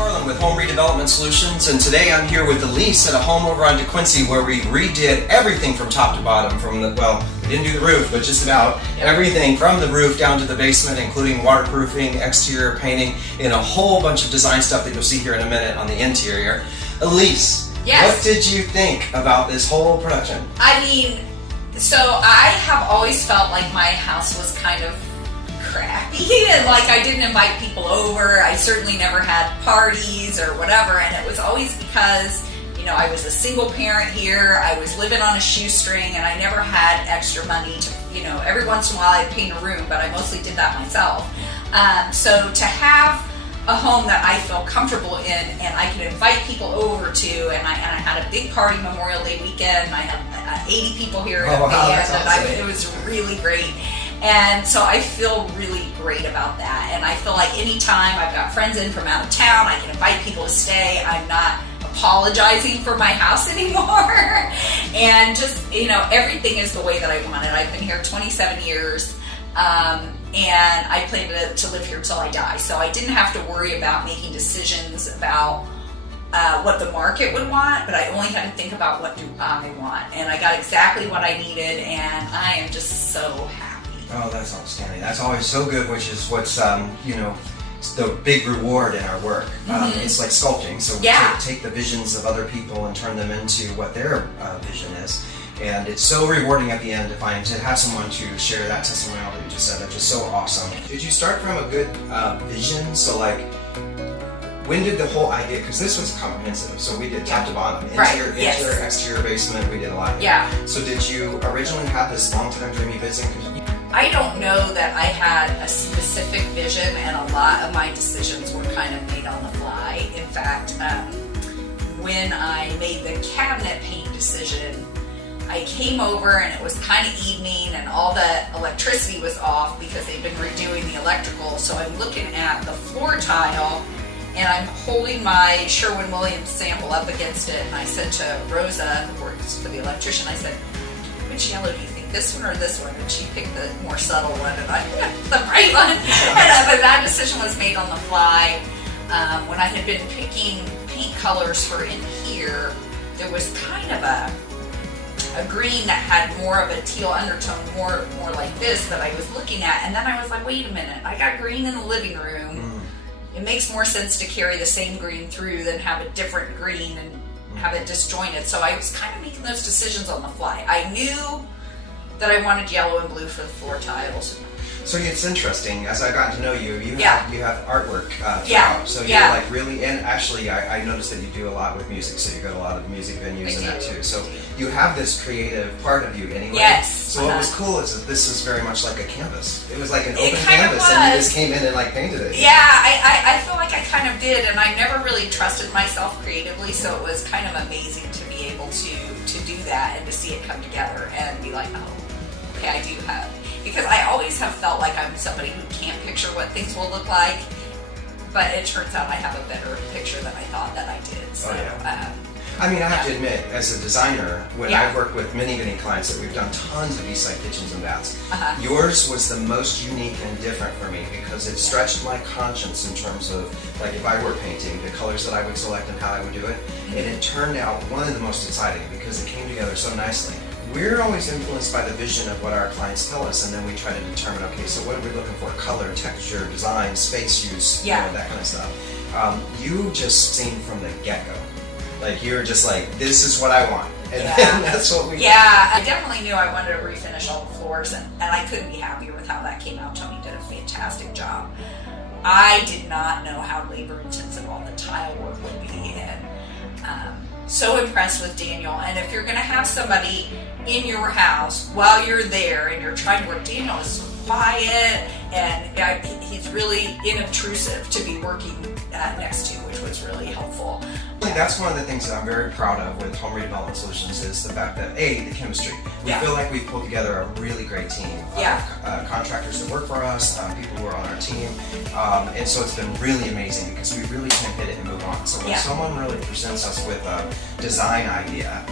Harlan with Home Redevelopment Solutions, and today I'm here with Elise at a home over on DeQuincy where we redid everything from top to bottom. From the, well, we didn't do the roof, but just about everything from the roof down to the basement, including waterproofing, exterior painting, and a whole bunch of design stuff that you'll see here in a minute on the interior. Elise, what did you think about this whole production? I mean, so I have always felt like my house was kind of crappy and like I didn't invite people over. I certainly never had parties or whatever, and it was always because, you know, I was a single parent here, I was living on a shoestring, and I never had extra money to, you know, every once in a while I'd paint a room, but I mostly did that myself. So to have a home that I feel comfortable in and I can invite people over to, and I had a big party Memorial Day weekend. I had 80 people here at a band, and it was really great. And so I feel really great about that. And I feel like anytime I've got friends in from out of town, I can invite people to stay. I'm not apologizing for my house anymore. And just, you know, everything is the way that I want it. I've been here 27 years. And I plan to live here till I die. So I didn't have to worry about making decisions about what the market would want, but I only had to think about what do I want. And I got exactly what I needed, and I am just so happy. Oh, that's outstanding. That's always so good, which is what's, you know, the big reward in our work. It's like sculpting, so we take the visions of other people and turn them into what their vision is. And it's so rewarding at the end to have someone to share that testimonial that you just said. That's just so awesome. Did you start from a good vision? So like, when did the whole idea, because this was comprehensive, so we did top to bottom, interior, exterior, basement, we did a lot. So did you originally have this long-time dreamy vision? I don't know that I had a specific vision, and a lot of my decisions were kind of made on the fly. In fact, when I made the cabinet paint decision, I came over and it was kind of evening and all the electricity was off because they'd been redoing the electrical. So I'm looking at the floor tile and I'm holding my Sherwin-Williams sample up against it, and I said to Rosa, who works for the electrician, I said, which yellow do you think, this one or this one? And she picked the more subtle one, and I picked the bright one. But that decision was made on the fly. When I had been picking paint colors for in here, there was kind of a green that had more of a teal undertone, more like this, that I was looking at, and then I was like, wait a minute, I got green in the living room. It makes more sense to carry the same green through than have a different green and have it disjointed. So I was kind of making those decisions on the fly. I knew that I wanted yellow and blue for the floor tiles. So it's interesting, as I got to know you, you have artwork throughout. So you're like really, and actually I noticed that you do a lot with music, so you got a lot of music venues in that too. So you have this creative part of you anyway. So what was cool is that this is very much like a canvas. It was like an open canvas, and you just came in and like painted it. Yeah, I feel like I kind of did, and I never really trusted myself creatively, so it was kind of amazing to be able to do that and to see it come together and be like, oh, okay, I do have. Because I always have felt like I'm somebody who can't picture what things will look like, but it turns out I have a better picture than I thought that I did. So, I mean, I have to admit, as a designer, when I've worked with many clients that we've done tons of Eastside kitchens and baths, yours was the most unique and different for me because it stretched my conscience in terms of, like, if I were painting, the colors that I would select and how I would do it, and it turned out one of the most exciting because it came together so nicely. We're always influenced by the vision of what our clients tell us, and then we try to determine, okay, so what are we looking for? Color, texture, design, space use, you know, that kind of stuff. You just seemed from the get-go. Like, you're just like, this is what I want. And then that's what we do. I definitely knew I wanted to refinish all the floors, and I couldn't be happier with how that came out. Tony did a fantastic job. I did not know how labor-intensive all the tile work would be, and so impressed with Daniel. And if you're going to have somebody in your house while you're there and you're trying to work, Daniel is quiet and he's really inobtrusive to be working next to, which was really helpful. That's one of the things that I'm very proud of with Home Redevelopment Solutions is the fact that, A, the chemistry. We feel like we've pulled together a really great team of contractors that work for us, people who are on our team, and so it's been really amazing because we really can hit it and move on. So So when someone really presents us with a design idea,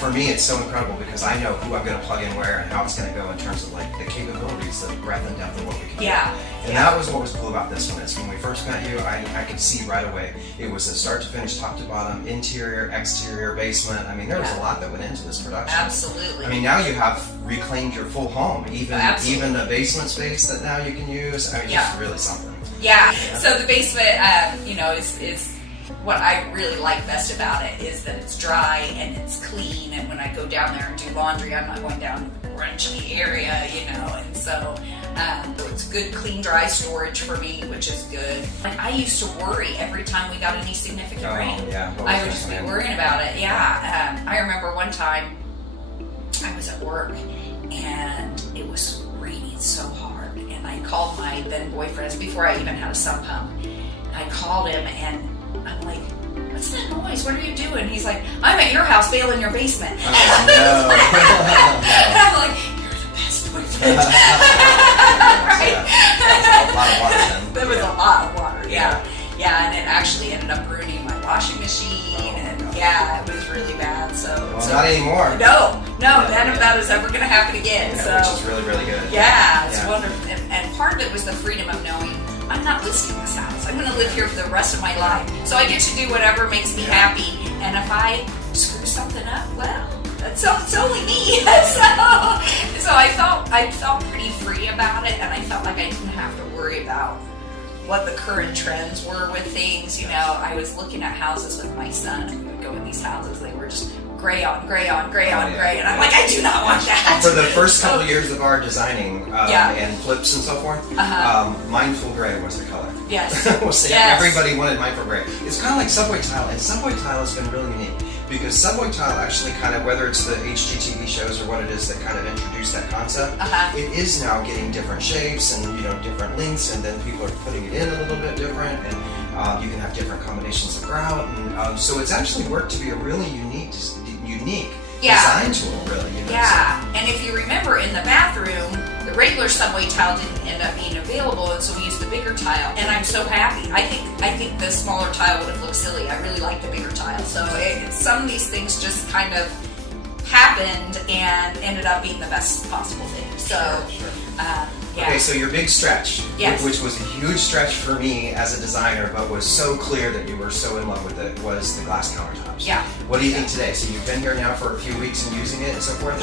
for me it's so incredible because I know who I'm going to plug in where and how it's going to go in terms of like the capabilities, the breadth and depth of what we can do. And that was what was cool about this one is when we first met you, I could see right away it was a start to finish, top to bottom, interior, exterior, basement. I mean, there was a lot that went into this production. Absolutely. I mean, now you have reclaimed your full home, even a basement space that now you can use. I mean, just really something. So the basement, is what I really like best about it is that it's dry and it's clean. And when I go down there and do laundry, I'm not going down crunchy area, and so it's good, clean, dry storage for me, which is good. Like I used to worry every time we got any significant rain. I would just be worrying about it. I remember one time I was at work and it was raining so hard, and I called my then boyfriend before I even had a sump pump. I called him and I'm like, what's that noise? What are you doing? He's like, I'm at your house bailing your basement. Oh, no. And I'm like, you're the best boyfriend. Right? That was a lot of water then. There was a lot of water, and it actually ended up ruining my washing machine, and it was really bad. So not anymore. No, none of that is ever going to happen again. Which is really, really good. It's wonderful, and part of it was the freedom of knowing I'm not listing this house. I'm going to live here for the rest of my life, so I get to do whatever makes me happy. And if I screw something up, well, it's only me. so I felt pretty free about it, and I felt like I didn't have to worry about what the current trends were with things. I was looking at houses with my son, and we would go in these houses. They were just gray on gray on gray on gray, and I'm like, I do not want that. For the first couple of years of our designing and flips and so forth, mindful gray was the color. Everybody wanted mindful gray. It's kind of like subway tile, and subway tile has been really unique because subway tile actually kind of, whether it's the HGTV shows or what it is that kind of introduced that concept, it is now getting different shapes and different lengths, and then people are putting it in a little bit different, and you can have different combinations of grout, and so it's actually worked to be a really unique design tool, really. And if you remember, in the bathroom, the regular subway tile didn't end up being available, and so we used the bigger tile. And I'm so happy. I think the smaller tile would have looked silly. I really like the bigger tile. So some of these things just kind of happened and ended up being the best possible thing. So. Okay, so your big stretch, which was a huge stretch for me as a designer, but was so clear that you were so in love with it, was the glass countertops. What do you think today? So you've been here now for a few weeks and using it and so forth?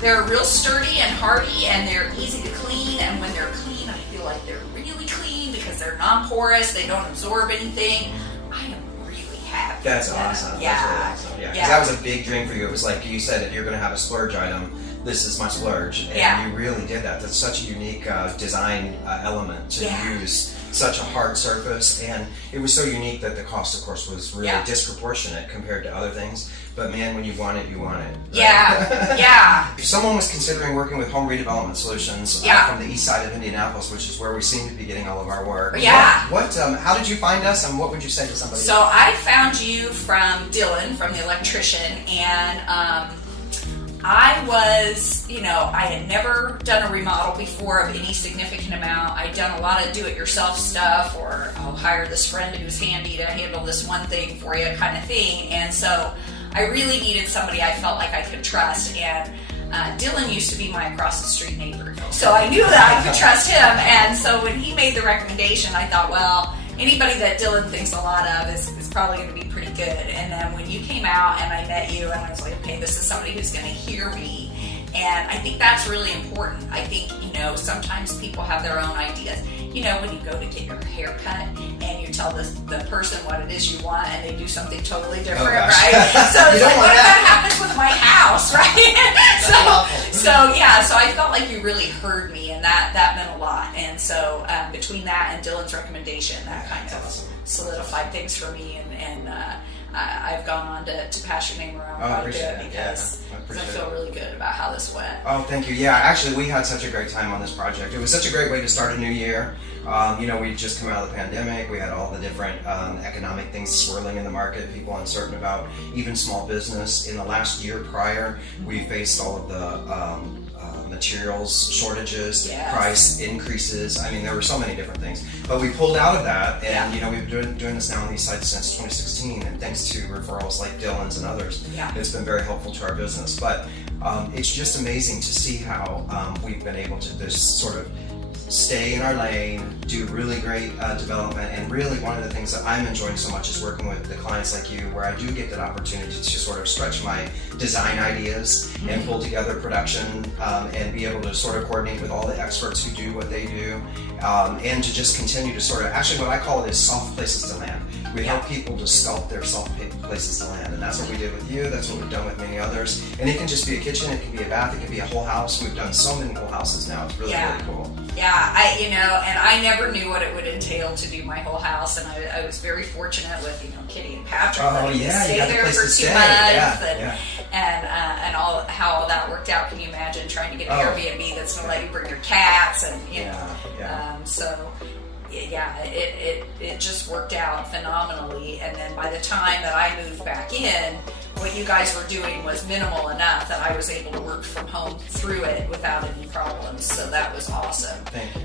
They're real sturdy and hardy, and they're easy to clean, and when they're clean, I feel like they're really clean because they're non-porous, they don't absorb anything. I am really happy. That's awesome. That's really awesome. Because that was a big dream for you. It was like you said, if you're going to have a splurge item, this is my splurge, and you really did that. That's such a unique design element to use such a hard surface, and it was so unique that the cost, of course, was really disproportionate compared to other things. But man, when you want it, you want it. Right? If someone was considering working with home redevelopment solutions from the east side of Indianapolis, which is where we seem to be getting all of our work, how did you find us, and what would you say to somebody? So I found you from Dylan, from the electrician, and I was, I had never done a remodel before of any significant amount. I'd done a lot of do-it-yourself stuff, or I'll hire this friend who's handy to handle this one thing for you kind of thing. And so I really needed somebody I felt like I could trust. And Dylan used to be my across-the-street neighbor. So I knew that I could trust him. And so when he made the recommendation, I thought, well, anybody that Dylan thinks a lot of is probably going to be pretty good. And then when you came out and I met you, and I was like, okay, this is somebody who's going to hear me. And I think that's really important. I think, sometimes people have their own ideas. When you go to get your hair cut and you tell the person what it is you want, and they do something totally different, right? So it's like, what if that happens with my house, right? So I felt like you really heard me, and that meant a lot. And so between that and Dylan's recommendation, that kind of solidified things for me, and I've gone on to pass your name around quite a bit because I feel really good about how this went. Oh, thank you. Yeah, actually, we had such a great time on this project. It was such a great way to start a new year. We'd just come out of the pandemic. We had all the different economic things swirling in the market, people uncertain about even small business. In the last year prior, we faced all of the materials shortages, Yes. price increases. I mean, there were so many different things. But we pulled out of that, and we've been doing this now on these sites since 2016, and thanks to referrals like Dylan's and others, it's been very helpful to our business. But it's just amazing to see how we've been able to just sort of stay in our lane, do really great development, and really one of the things that I'm enjoying so much is working with the clients like you, where I do get that opportunity to sort of stretch my design ideas and pull together production and be able to sort of coordinate with all the experts who do what they do, and to just continue to sort of, actually what I call it is soft places to land. We help people to sculpt their soft places to land, and that's what we did with you, that's what we've done with many others. And it can just be a kitchen, it can be a bath, it can be a whole house. We've done so many whole houses now, it's really, really cool. Yeah, and I never knew what it would entail to do my whole house, and I was very fortunate with, Kitty and Patrick letting me stay there for 2 months, and all how all that worked out. Can you imagine trying to get an Airbnb that's going to let you bring your cats, and so it just worked out phenomenally. And then by the time that I moved back in, what you guys were doing was minimal enough that I was able to work from home through it without any problems. So that was awesome. Thank you.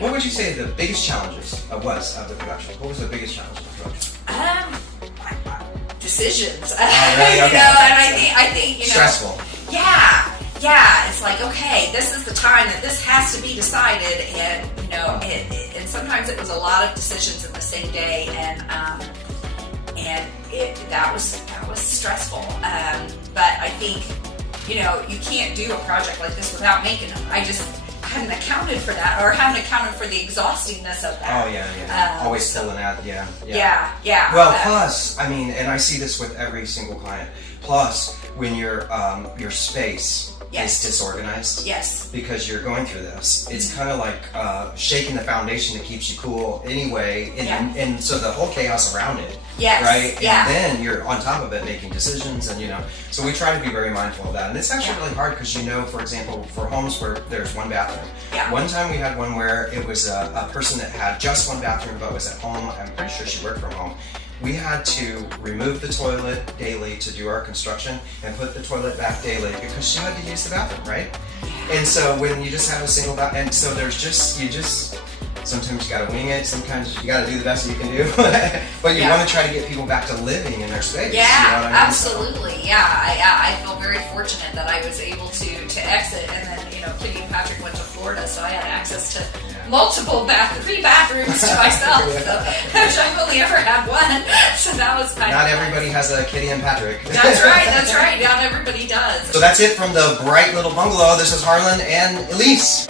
What would you say the biggest challenges was of the production? What was the biggest challenge of the production? Decisions. Really? Okay. And I think stressful. Yeah, it's like, okay, this is the time that this has to be decided, and and sometimes it was a lot of decisions in the same day, and that was stressful. But I think you can't do a project like this without making them. I just hadn't accounted for that, or hadn't accounted for the exhaustingness of that. Oh yeah. Always filling out. Yeah. Well, plus, I mean, and I see this with every single client. Plus, when your space is disorganized, because you're going through this, it's kind of like shaking the foundation that keeps you cool anyway, and so the whole chaos around it, right? And then you're on top of it making decisions, and so we try to be very mindful of that. And it's actually really hard because for example, for homes where there's one bathroom, one time we had one where it was a person that had just one bathroom but was at home. I'm pretty sure she worked from home. We had to remove the toilet daily to do our construction and put the toilet back daily because she had to use the bathroom, right? And so when you just have a single bathroom, and so there's sometimes you gotta wing it, sometimes you gotta do the best you can do, but you want to try to get people back to living in their space. Absolutely. I feel very fortunate that I was able to exit, and then Kitty and Patrick went to Florida, so I had access to multiple 3 bathrooms to myself, which I've only ever had one, so that was kind of. Not everybody has a Kitty and Patrick. That's right. Not everybody does. So that's it from the Bright Little Bungalow. This is Harlan and Elise.